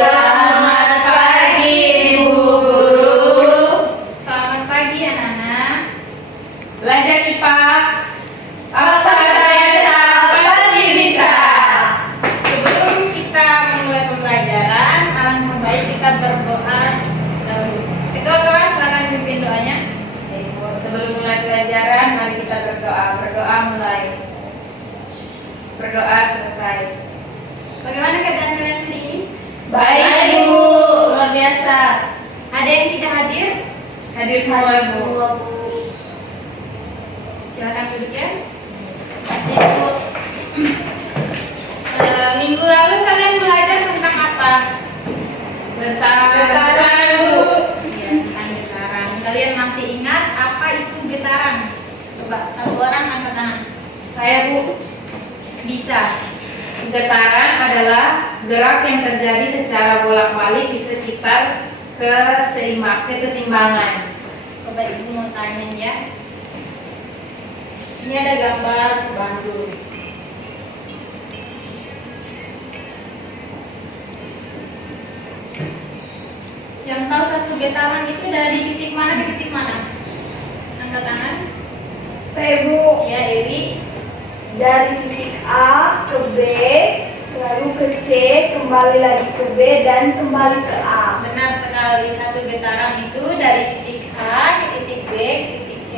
Selamat pagi, Bu Guru. Selamat pagi, anak-anak. Belajar IPA. Aksara desa pasti bisa. Sebelum kita memulai pembelajaran, alangkah baik kita berdoa dahulu. Ketua kelas, silakan pimpin doanya. Sebelum mulai pelajaran, mari kita berdoa. Berdoa mulai. Berdoa selesai. Bagaimana keadaan kalian hari ini? Baik, Bu. Luar biasa. Ada yang tidak hadir? Hadir semua, Bu. Silakan duduk ya. Terima kasih, Bu. Minggu lalu kalian belajar tentang apa? Getaran, Bu. Iya, tentang getaran. Kalian masih ingat apa itu getaran? Coba satu orang angkat tangan. Saya, Bu. Bisa. Getaran adalah gerak yang terjadi secara bolak-balik di sekitar kesetimbangan. Coba ibu mau tanya ya. Ini ada gambar Bandung. Yang tahu satu getaran itu dari titik mana ke titik mana? Angkat tangan. Saya, Bu, Ya, Ewi. dari titik A ke B, lalu ke C, kembali lagi ke B, dan kembali ke A. Benar sekali. Satu getaran itu dari titik A ke titik B, ke titik C,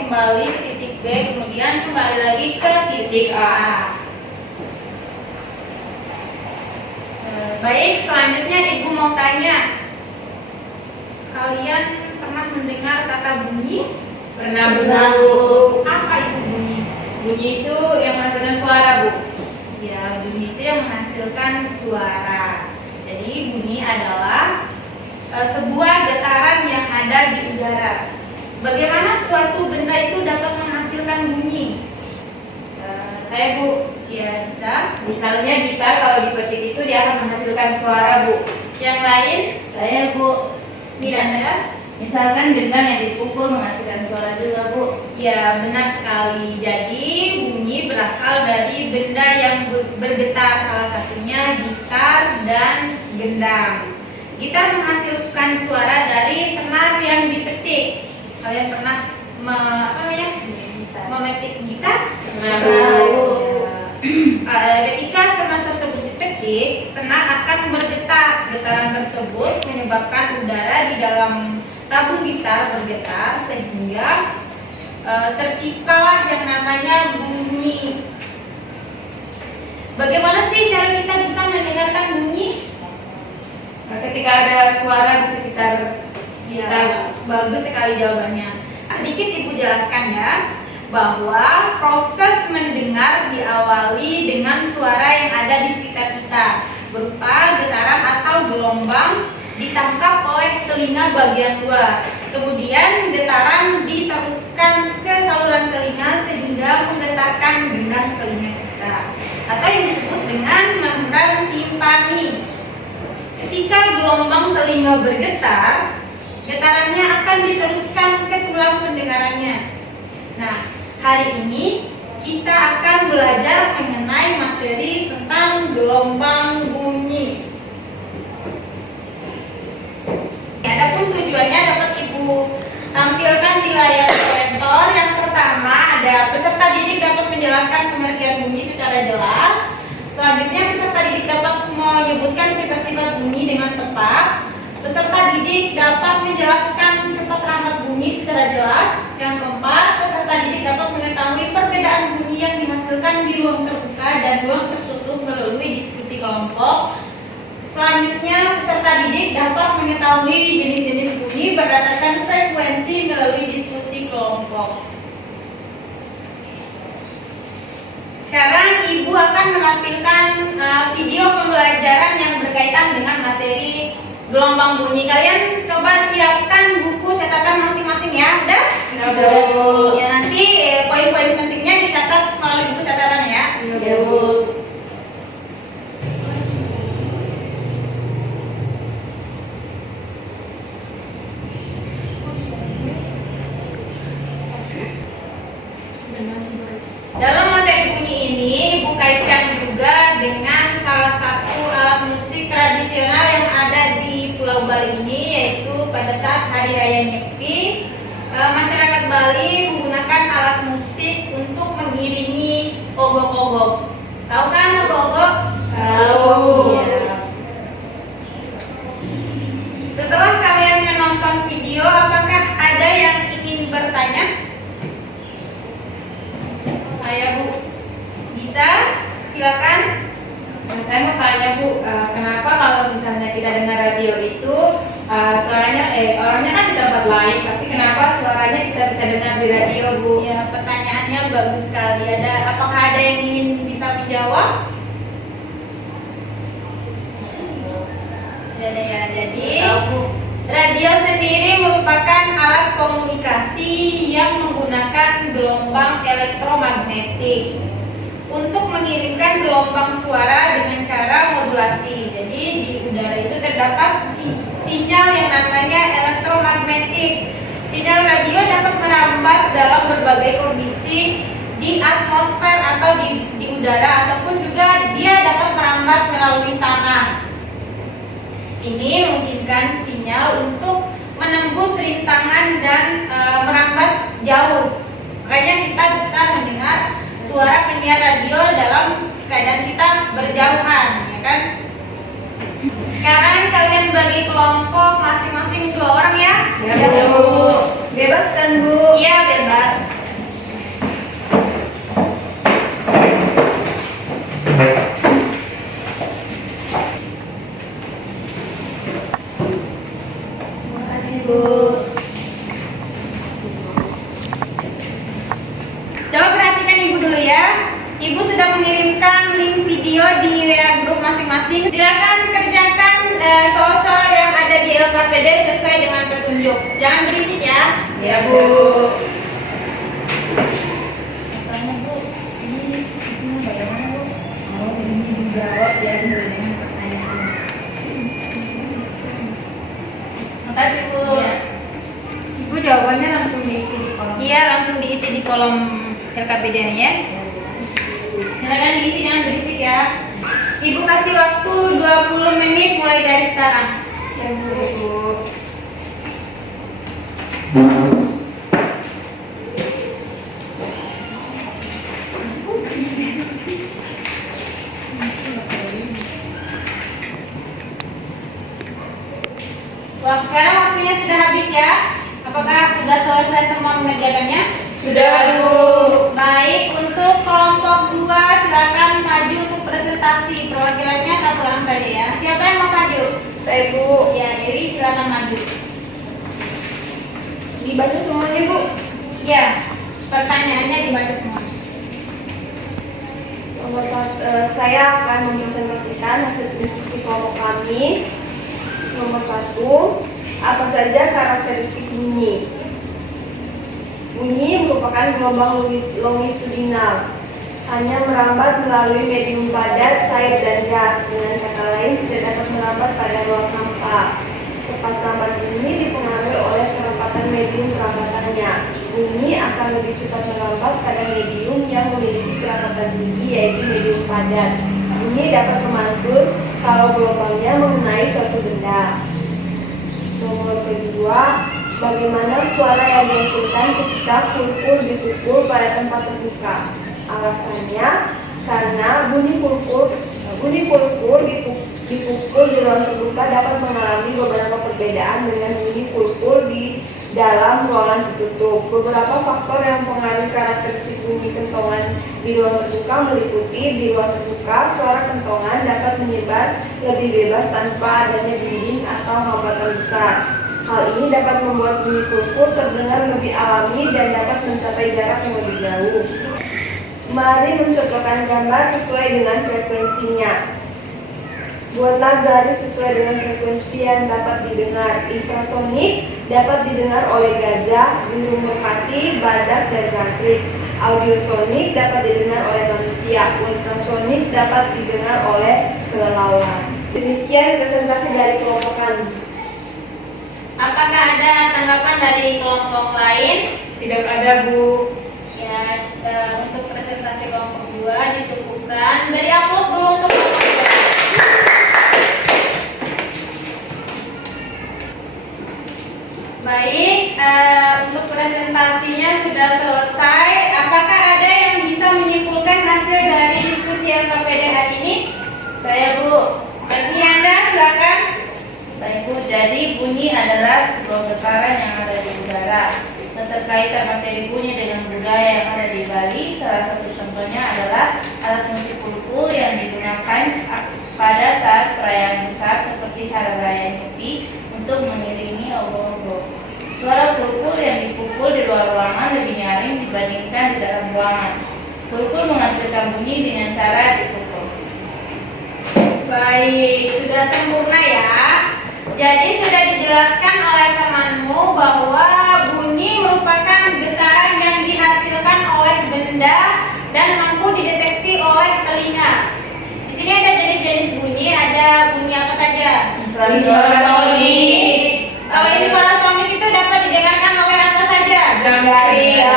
kembali ke titik B, kemudian kembali lagi ke titik A. Baik, selanjutnya Ibu mau tanya. Kalian pernah mendengar kata bunyi? Pernah, Bu. Apa itu bunyi? Bunyi itu yang menghasilkan suara, Bu. Ya, bunyi itu yang menghasilkan suara. Jadi bunyi adalah sebuah getaran yang ada di udara. Bagaimana suatu benda itu dapat menghasilkan bunyi? Saya, Bu. Ya, bisa. Misalnya gitar kalau dipetik itu dia akan menghasilkan suara, Bu. Yang lain? Saya, Bu. Bisa. Misalkan benda yang dipukul menghasilkan suara juga, Bu. Ya, benar sekali. Jadi bunyi berasal dari benda yang bergetar, salah satunya gitar dan gendang. Gitar menghasilkan suara dari senar yang dipetik. Kalian pernah memetik gitar? Nah, Bu. Ketika senar tersebut dipetik, senar akan bergetar. Getaran tersebut menyebabkan udara di dalam tabung gitar bergetar sehingga terciptalah yang namanya bunyi. Bagaimana sih cara kita bisa mendengarkan bunyi? Nah, ketika ada suara di sekitar Ya, bagus sekali jawabannya. Sedikit Ibu jelaskan ya, bahwa proses mendengar diawali dengan suara yang ada di sekitar kita, berupa getaran atau gelombang ditangkap oleh telinga bagian luar. Kemudian getaran diteruskan ke saluran telinga sehingga menggetarkan gendang telinga kita, atau yang disebut dengan membran timpani. Ketika gelombang telinga bergetar, getarannya akan diteruskan ke tulang pendengarannya. Nah, hari ini kita akan belajar mengenai materi tentang gelombang bunyi. Adapun tujuannya dapat Ibu tampilkan di layar proyektor. Yang pertama ada peserta didik dapat menjelaskan pengertian bunyi secara jelas. Selanjutnya peserta didik dapat menyebutkan sifat-sifat bunyi dengan tepat. Peserta didik dapat menjelaskan cepat lambat bunyi secara jelas. Yang keempat, peserta didik dapat mengetahui perbedaan bunyi yang dihasilkan di ruang terbuka dan ruang tertutup melalui diskusi kelompok. Selanjutnya, peserta didik dapat mengetahui jenis-jenis bunyi berdasarkan frekuensi melalui diskusi kelompok. Sekarang Ibu akan menampilkan video pembelajaran yang berkaitan dengan materi gelombang bunyi. Kalian coba siapkan buku catatan masing-masing ya. Udah? Bu. Ya, nanti poin-poin pentingnya dicatat melalui buku catatan ya. Ya, Bu. Dalam materi bunyi ini, Ibu kaitkan juga dengan salah satu alat musik tradisional yang pada saat Hari Raya Nyepi, masyarakat Bali menggunakan alat musik untuk mengiringi ogok-ogok. Tahu kan ogok-ogok? Tahu. Ya. Setelah kalian menonton video, apakah ada yang ingin bertanya? Saya Bu, Bisa? Silakan. saya mau tanya Bu, kenapa kalau misalnya kita dengar radio itu suaranya, orangnya kan di tempat lain, tapi kenapa suaranya kita bisa dengar di radio Bu? Ya, pertanyaannya bagus sekali. Apakah ada yang ingin bisa menjawab? Ada ya. Jadi, Tahu Bu. radio sendiri merupakan alat komunikasi yang menggunakan gelombang elektromagnetik untuk mengirimkan gelombang suara dengan cara modulasi. Jadi di udara itu terdapat sinyal yang namanya elektromagnetik. Sinyal radio dapat merambat dalam berbagai kondisi di atmosfer atau di udara, ataupun juga dia dapat merambat melalui tanah. Ini memungkinkan sinyal untuk menembus rintangan dan merambat jauh. Makanya kita bisa mendengar suara penyiar radio dalam keadaan kita berjauhan, ya kan? Sekarang kalian bagi kelompok masing-masing 2 orang ya. Ya Bu. Bebas kan Bu? Iya, bebas. Makasih Bu. Coba perhatikan Ibu dulu ya. Ibu sudah mengirimkan link video di WA grup masing-masing. Silakan kerjakan soal-soal yang ada di LKPD sesuai dengan petunjuk. Jangan berisik ya. Ya Bu. Tanya Bu, ini isinya bagaimana Bu? Oh, ini dijawab ya sesuai dengan pertanyaan. Makasih Bu. Ibu jawabannya langsung diisi di kolom. Iya, langsung diisi di kolom LKPD ya. Silakan diisi, jangan berisik ya. Ibu kasih waktu 20 menit mulai dari sekarang. Ya Bu. Wah, sekarang waktunya sudah habis ya. Apakah sudah selesai semua mengerjakannya? Sudah Bu. Baik, untuk kelompok 2 silakan maju untuk presentasi. Perwakilannya 1 orang saja ya. Siapa yang mau maju? Saya Bu. Ya, Iri silakan maju. Dibaca semuanya Bu. Ya, pertanyaannya dibaca semua. Nomor 1, saya akan mempresentasikan hasil diskusi kelompok kami. Nomor 1, apa saja karakteristik bunyi? Bunyi merupakan gelombang longitudinal, hanya merambat melalui medium padat, cair, dan gas. Dengan kata lain, tidak dapat merambat pada ruang hampa. Cepat lambat bunyi dipengaruhi oleh kerapatan medium kerabatannya. Bunyi akan lebih cepat merambat pada medium yang memiliki kerapatan tinggi, yaitu medium padat. Bunyi dapat memantul kalau gelombangnya mengenai suatu benda. Nomor kedua, bagaimana suara yang dihasilkan ketika kurkur dipukul pada tempat terbuka? Alasannya karena bunyi kurkur dipukul di ruang terbuka dapat mengalami beberapa perbedaan dengan bunyi kurkur di dalam ruangan tertutup. Beberapa faktor yang mempengaruhi karakteristik bunyi kentongan di ruang terbuka meliputi: di ruang terbuka, suara kentongan dapat menyebar lebih bebas tanpa adanya dinding atau hambatan besar. Hal ini dapat membuat bunyi kurkur terdengar lebih alami dan dapat mencapai jarak yang lebih jauh. Mari mencocokkan gambar sesuai dengan frekuensinya. Buatlah garis sesuai dengan frekuensi yang dapat didengar. Infrasonik dapat didengar oleh gajah, burung merpati, badak, dan jangkrik. Audiosonik dapat didengar oleh manusia. Ultrasonik dapat didengar oleh kelelawar. Demikian presentasi dari kelompok kami. Apakah ada tanggapan dari kelompok lain? Tidak ada Bu. Ya, untuk presentasi kelompok 2 dicukupkan. Beri aplaus dulu untuk kelompok 2. Baik, untuk presentasinya sudah selesai. Apakah ada yang bisa menyimpulkan hasil dari diskusi LKPD hari ini? Saya, Bu. Bagi Anda, silakan. Baik, Bu. Jadi bunyi adalah sebuah getaran yang ada di udara. Keterkaitan materi bunyi dengan budaya yang ada di Bali, salah satu contohnya adalah alat musik pulpul yang digunakan pada saat perayaan besar seperti Hari Raya Nyepi untuk mengiringi obor-obor. Suara pulpul yang dipukul di luar ruangan lebih nyaring dibandingkan di dalam ruangan. Pulpul menghasilkan bunyi dengan cara dipukul. Baik, sudah sempurna ya. Jadi sudah dijelaskan oleh temanmu bahwa bunyi merupakan getaran yang dihasilkan oleh benda dan mampu dideteksi oleh telinga. Di sini ada jenis-jenis bunyi, ada bunyi apa saja? Infrasonik. Kalau infrasonik itu dapat didengarkan oleh apa saja? Jam kerja,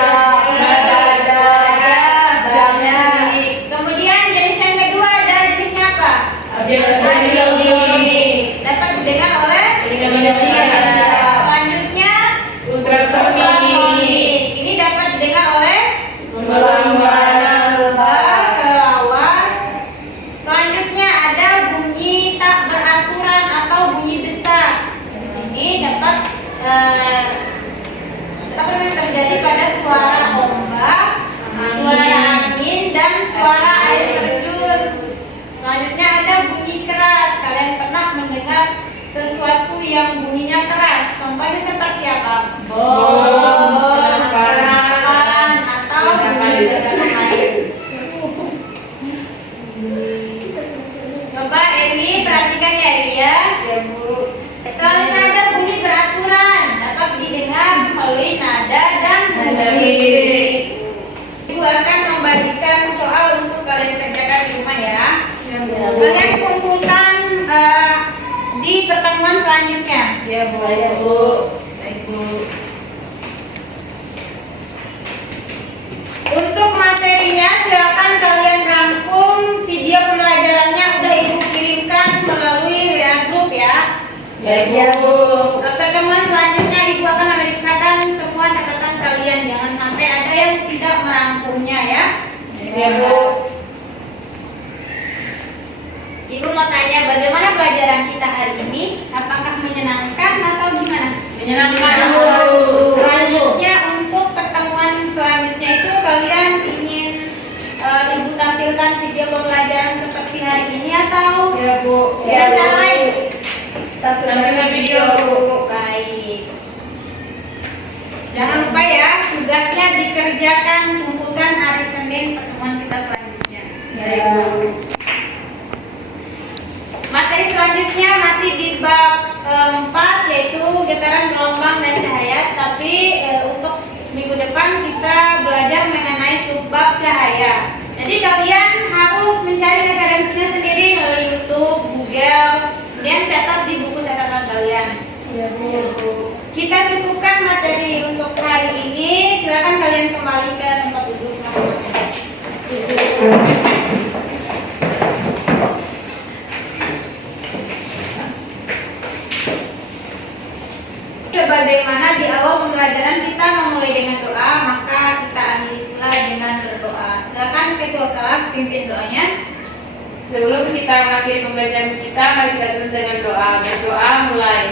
Kemudian jenis yang kedua ada jenisnya apa? ultrasonik, Dapat didengar oleh telinga manusia. Selanjutnya Ultrasonik, ini dapat didengar oleh kelawar. kelawar. Selanjutnya ada bunyi tak beraturan atau bunyi besar. Di sini dapat apa yang terjadi pada suara ombak, suara angin dan suara air terjun. Selanjutnya ada bunyi keras. Kalian pernah mendengar sesuatu yang bunyinya keras? Contohnya seperti apa? Serapan atau bunyi gergaran air. Coba ini perhatikan ya Ria. Ya Bu. Selanjutnya ada bunyi beraturan, dapat didengar melalui nada dan musik. Ibu akan membagikan soal untuk kalian kerjakan di rumah ya. Kalian kumpulkan di pertemuan selanjutnya. Ya, Bu. Baik, Bu. Untuk materinya silakan kalian rangkum video pembelajarannya udah Ibu kirimkan melalui WA group ya. Ya, Bu. Pertemuan selanjutnya Ibu akan memeriksakan semua catatan kalian, jangan sampai ada yang tidak merangkumnya ya. Ya, Bu. Ibu mau tanya bagaimana pelajaran kita hari ini? Apakah menyenangkan atau gimana? Menyenangkan, Bu. Selanjutnya untuk pertemuan selanjutnya itu kalian ingin Ibu tampilkan video pembelajaran seperti hari ini atau Ya, Bu. cara lain? Tampilkan video, Bu. Baik. Jangan lupa ya, tugasnya dikerjakan, kumpulkan hari Senin pertemuan kita selanjutnya. Ya, Bu. Materi selanjutnya masih di bab 4 yaitu getaran gelombang dan cahaya, tapi untuk minggu depan kita belajar mengenai subbab cahaya. Jadi kalian harus mencari referensinya sendiri melalui YouTube, Google, kemudian catat di buku catatan kalian. Ya, Bu. Kita cukupkan materi untuk hari ini. Silakan kalian kembali ke tempat duduk masing-masing. Sebagaimana di awal pembelajaran kita memulai dengan doa, maka kita akhiri pula dengan berdoa. Silakan ketua kelas pimpin doanya. Sebelum kita mengakhiri pembelajaran kita, mari kita tutup dengan doa. Berdoa mulai.